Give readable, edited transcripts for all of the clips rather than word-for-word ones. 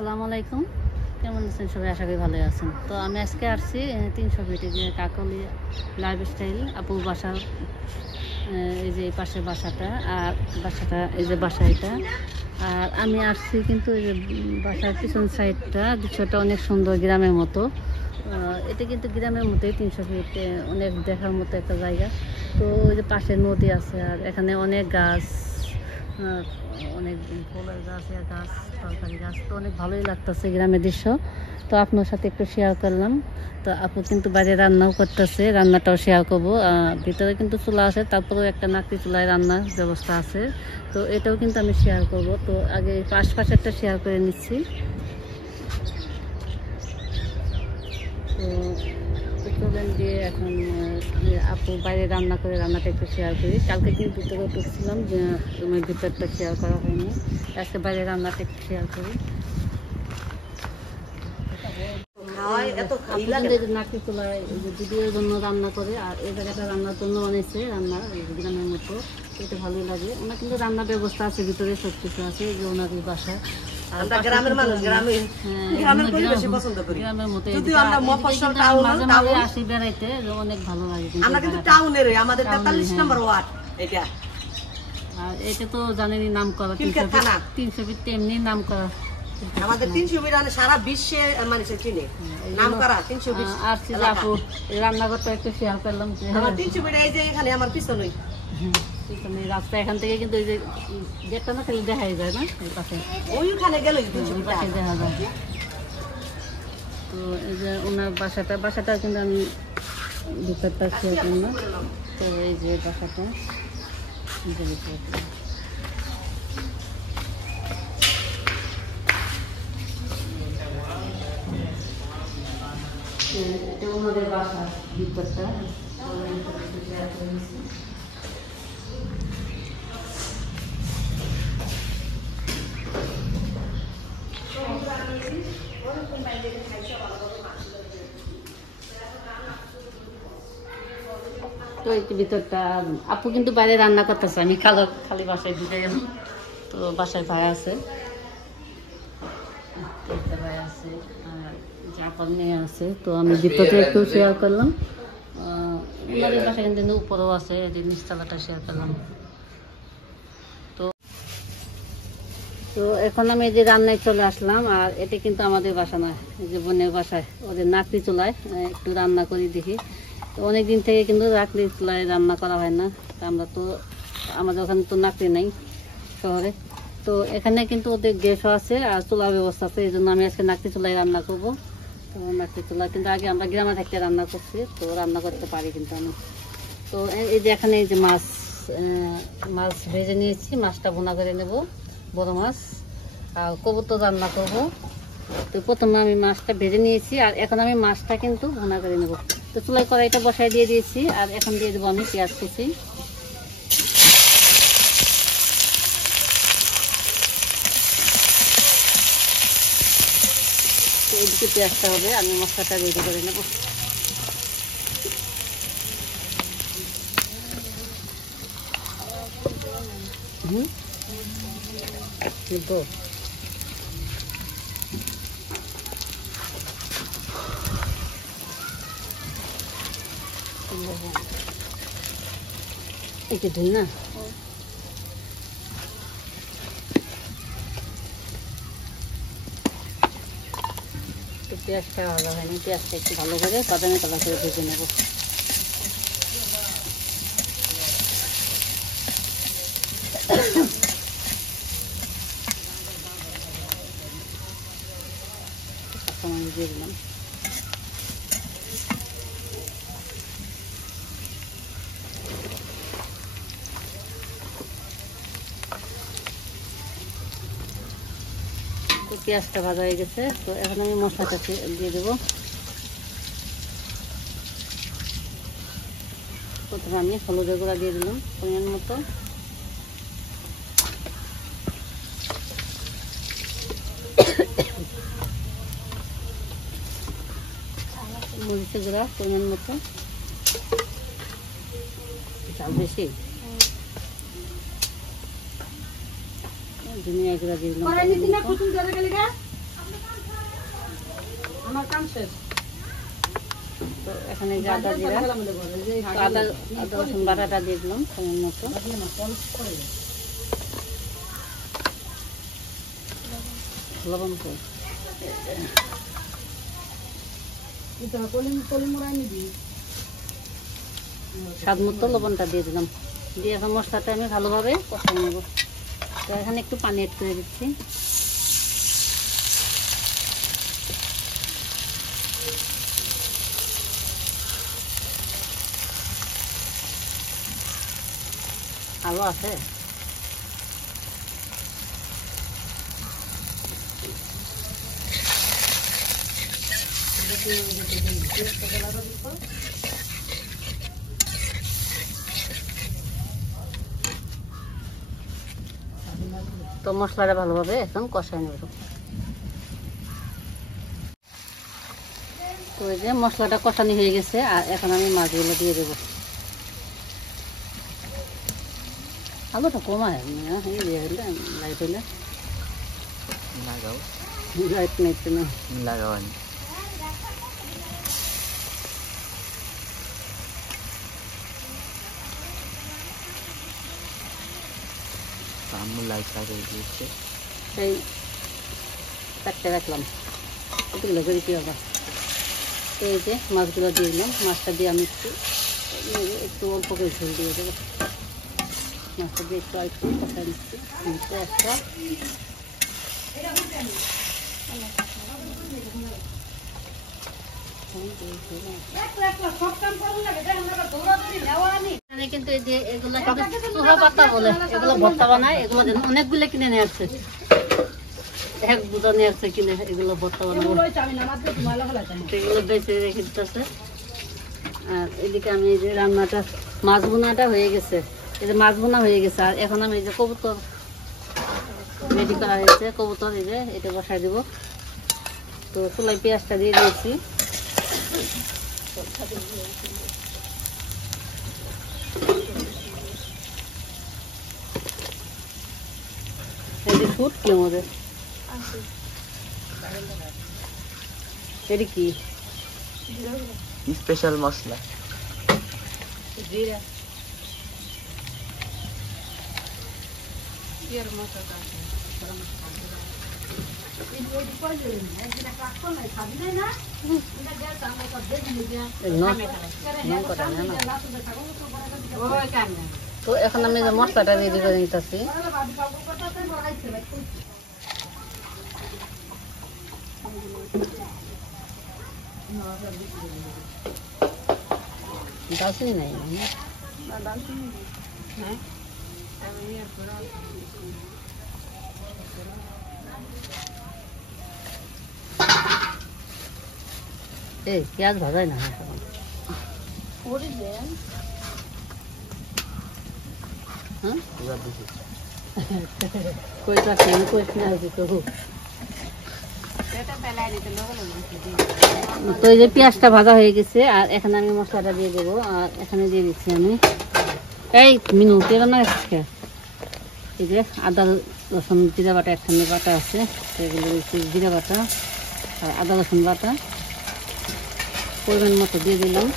আসসালামু আলাইকুম, কেমন আছেন সবাই? আশা করি ভালো আছেন। তো আমি আজকে আসছি 300 ফিটে যে কাকলি লাইফস্টাইল আপুর বাসা। এই যে এই পাশের বাসাটা, আর বাসাটা এই যে বাসা এটা। আর আমি আসছি কিন্তু এই যে বাসার পিছন সাইডটা দৃশ্যটা অনেক সুন্দর, গ্রামের মতো। এটা কিন্তু গ্রামের মতোই, 300 ফিট অনেক দেখার মতো একটা জায়গা। তো ওই যে পাশে নদী আছে, আর এখানে অনেক গাছ, অনেক ফলের গাছ, গাছ তরকারি গাছ। তো অনেক ভালোই লাগতেছে গ্রামের দৃশ্য। তো আপনার সাথে একটু শেয়ার করলাম। তো আপু কিন্তু বাইরে রান্নাও করতেছে, রান্নাটাও শেয়ার করবো। ভিতরে কিন্তু চুলা আছে, তারপরেও একটা নাকড়ি চুলায় রান্নার ব্যবস্থা আছে। তো এটাও কিন্তু আমি শেয়ার করব। তো আগে পাশেরটা শেয়ার করে নিচ্ছি। তো চলেন দিয়ে এখন আপু বাইরে রান্না করে রান্নাটা একটু শেয়ার করি। কালকে কিন্তু ভিতরে ঢুকছিলাম, যে তোমার ভিতরটা শেয়ার করা হয়নি। আজকে বাইরে রান্নাটা একটু শেয়ার করি। নাকি চুলায় ভিডিওর জন্য রান্না করে, আর এই জায়গাটা রান্নার জন্য অনেছে রান্না গ্রামের মতো। এটা ভালোই লাগে। ওনার কিন্তু রান্নার ব্যবস্থা আছে, ভিতরে সব কিছু আছে, যে ওনার বাসায়। গ্রামের মতো আসি বেড়াইতে, অনেক ভালো লাগে। আর এটা তো জানেনই নাম করা 300 ফিট, এমনি নাম করা আমাদের 300 ফিট সারা বিশ্বে মানুষে চিনে, নাম করা 300 ফিট। আর আপু রান্নাঘরটা একটু শেয়ার করলাম যে আমার 300 ফিট এই যে এখানে আমার পিছনেই রাস্তা। এখান থেকে কিন্তু ওই যে গেটটা না খালি দেখাই যায় না, এই পাশে ওইখানে গেলে পাশে দেখা যায়। তো এই যে ওনার বাসাটা কিন্তু আমি ভিতরটা শেয়ার করলাম। তো এই যে বাসাটা এটা ওনাদের বাসা ভিতরটা। তো এই ভিতরটা আপু কিন্তু বাইরে রান্না করতেছে, আমি খালি বাসায় ঢুকে গেলাম। তো বাসায় ভাই আছে, ভাই আছে, আর জাপান মেয়ে আছে। তো আমি ভিতরটা একটু শেয়ার করলাম। ওনাদের বাসায় কিন্তু উপরেও আছে, নিচতলাটা শেয়ার করলাম। তো এখন আমি এই যে রান্নায় চলে আসলাম। আর এটা কিন্তু আমাদের বাসা না, এই যে বোনের বাসায়, ওদের নাকড়ি চুলায় একটু রান্না করি দেখি। তো অনেকদিন থেকে কিন্তু নাকড়ি চুলায় রান্না করা হয় না। আমাদের ওখানে তো নাকড়ি নেই শহরে। তো এখানে কিন্তু ওদের গ্যাসও আছে আর চুলার ব্যবস্থা আছে, এই জন্য আমি আজকে নাকড়ি চুলায় রান্না করবো। তো নাকড়ি চুলা কিন্তু আগে আমরা গ্রামে থাকতে রান্না করছি, তো রান্না করতে পারি কিন্তু আমি। তো এই যে এখানে এই যে মাছ ভেজে নিয়েছি, মাছটা ভুনা করে নেব, বড় মাছ। আর কবুতর রান্না করব। তো প্রথমে আমি মাছটা ভেজে নিয়েছি, আর এখন আমি মাছটা কিন্তু ভুনা করে নেব। তো চুলায় কড়াইটা বসায় দিয়ে দিয়েছি, আর এখন দিয়ে দেবো আমি পেঁয়াজ কুচি। তো এদিকে পেঁয়াজটা হবে, আমি মশলাটা রেডি করে নেব। একটু না তো পেঁয়াজটা ভালো হয়নি, পেঁয়াজটা একটু ভালো করে বাদামি কালার করে ভেজে নেব। দিয়ে দিলাম পেঁয়াজটা ভাজা হয়ে গেছে। তো এখন আমি মশলাটা দিয়ে দেবো। প্রথমে আমি হলুদের গুঁড়া দিয়ে দিলাম পরিমাণ মতো, মরিচের গুঁড়া পরিমাণ মতো, ঝাল বেশি, ধনিয়া গুঁড়া দিয়ে দিলাম। তো এখানে যে আদা জিরা, আদা রসুন বাটাটা দিয়ে দিলাম সময় মতো। লবণ কই স্বাদ মতো লবণটা দিয়ে দিলাম, দিয়ে এখন মশলাটা আমি ভালোভাবে কষাই নেব। তো এখানে একটু পানি এড করে দিচ্ছি। আলু আছে? তো মশলাটা ভালোভাবে এখন কষাই নেব। তো এই যে মশলাটা কষানো হয়ে গেছে, আর এখন আমি মাছগুলো দিয়ে দেবো। আলুটা কমায় লাইট হইলে লাইট নাইতে না লাগাওয়ান লাইট লাগিয়ে দিয়েছে। সেই চারটে রাখলাম, এগুলো করে কি আবার। তো এই যে মাছগুলো দিয়ে দিলাম, মাছটা দিয়ে আমি একটু অল্প করে ঝোল দিয়ে দেবো। মাছটা দিয়ে একটু একটু কষাই দিচ্ছি। একটা কিন্তু এই যে এগুলো চুহা পাতা বলে, এগুলো ভর্তা বানায়। এগুলো অনেকগুলো কিনে নিয়ে আসছে, এক বুঝা নিয়ে আসছে কিনে, এগুলো ভর্তা বানাবো। এগুলো বেঁচে রেখে দিতেছে। আর এদিকে আমি এই যে রান্নাটা, মাছ বোনাটা হয়ে গেছে, এই যে মাছ বোনা হয়ে গেছে। আর এখন আমি এই যে কবুতর রেডি করা হয়েছে, কবুতর এই যে এটা বসাই দিব। তো চুলাই পেঁয়াজটা দিয়ে দিয়েছি। এই যে ফুট কি আমাদের এটা কি স্পেশাল মশলা জিরা তো এখন আমি যে মশলাটা রেডি করে নিতেছি। দালচিনি নাই এই পেঁয়াজ ভাজাই না কইটা কইস না তো এই যে পেঁয়াজটা ভাজা হয়ে গেছে, আর এখানে আমি মশলাটা দিয়ে দেবো। আর এখানে দিয়ে দিচ্ছি আমি এই মিনু তেল না এই যে আদা রসুন জিরা বাটা একখানে বাটা আছে, সেগুলো দিচ্ছি। জিরা বাটা আর আদা রসুন বাটা পরিমাণ মতো দিয়ে দিলাম।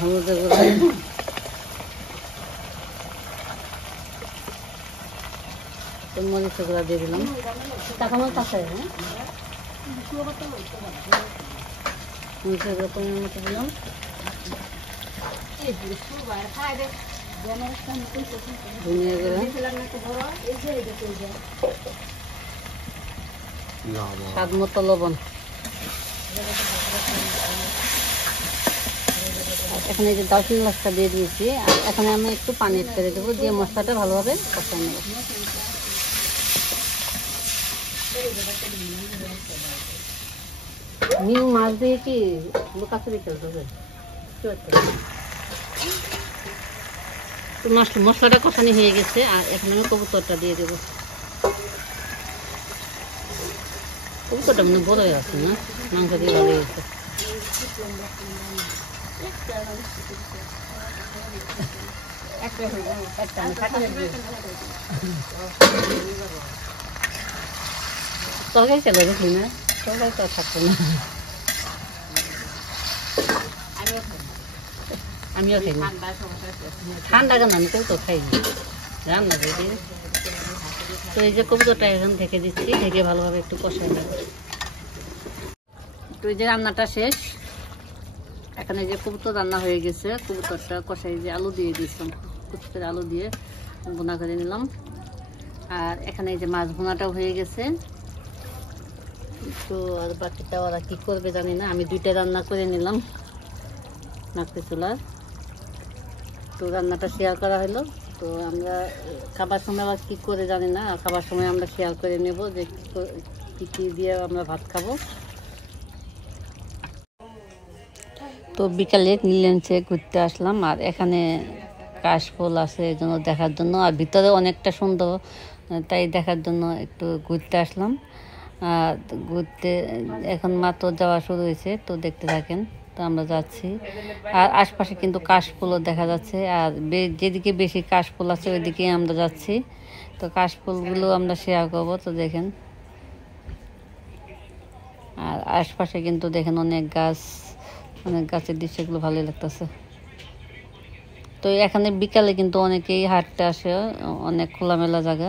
হলুদের গুঁড়া মরিচের গুঁড়া দিয়ে দিলাম। তাকানোর কাছে মরিচের গুঁড়া পরিমাণ মতো দিলাম। ধনিয়া গুঁড়া স্বাদ মতো লবণ। এখানে এই যে দারচিনি মশলা দিয়ে দিয়েছি, আর এখানে আমি একটু পানি এড করে দেবো, দিয়ে মশলাটা ভালোভাবে কষাই নেব। নিউ মাছ দিয়ে কি লুকাচুরি খেলতেছে। মশলাটা কষানি হয়ে গেছে, আর এখন আমি কবুতরটা দিয়ে দেবো। কবুতরটা মানে বড় হয়ে আছে না, মাংস দিয়ে ভালো গেছে। একটা আমি থাকলে তরকারি চলে দেখলি না তরকারি তো থাকতো না আমিও খাই না ঠান্ডা কেন আমি কেউ তো খাইনি রান্না করে তো এই যে কবুতরটা এখন ঢেকে দিচ্ছি ঢেকে ভালোভাবে একটু কষাই নেব তো এই যে রান্নাটা শেষ এখানে যে কবুতর রান্না হয়ে গেছে কবুতরটা কষাই যে আলু দিয়ে দিয়েছিলাম কুচকের আলু দিয়ে ভুনা করে নিলাম আর এখানে এই যে মাছ ভুনাটাও হয়ে গেছে তো আর বাকিটা ওরা কী করবে জানি না আমি 2টা রান্না করে নিলাম নাকতে চুলার তো রান্নাটা শেয়ার করা হলো তো আমরা খাবার সময় আবার কী করে জানি না খাবার সময় আমরা শেয়ার করে নেব যে কী কী দিয়ে আমরা ভাত খাবো তো বিকালে নীলঞ্চে ঘুরতে আসলাম আর এখানে কাশফুল আছে এই জন্য দেখার জন্য আর ভিতরে অনেকটা সুন্দর তাই দেখার জন্য একটু ঘুরতে আসলাম আর ঘুরতে এখন মাত্র যাওয়া শুরু হয়েছে তো দেখতে থাকেন তো আমরা যাচ্ছি আর আশপাশে কিন্তু কাশফুলও দেখা যাচ্ছে আর যেদিকে বেশি কাশফুল আছে ওইদিকে আমরা যাচ্ছি তো কাশফুলগুলো আমরা শেয়ার করবো তো দেখেন আর আশপাশে কিন্তু দেখেন অনেক গাছের দৃশ্যগুলো ভালোই লাগতেছে তো এখানে বিকালে কিন্তু অনেকেই হাঁটতে আসে অনেক খোলামেলা জায়গা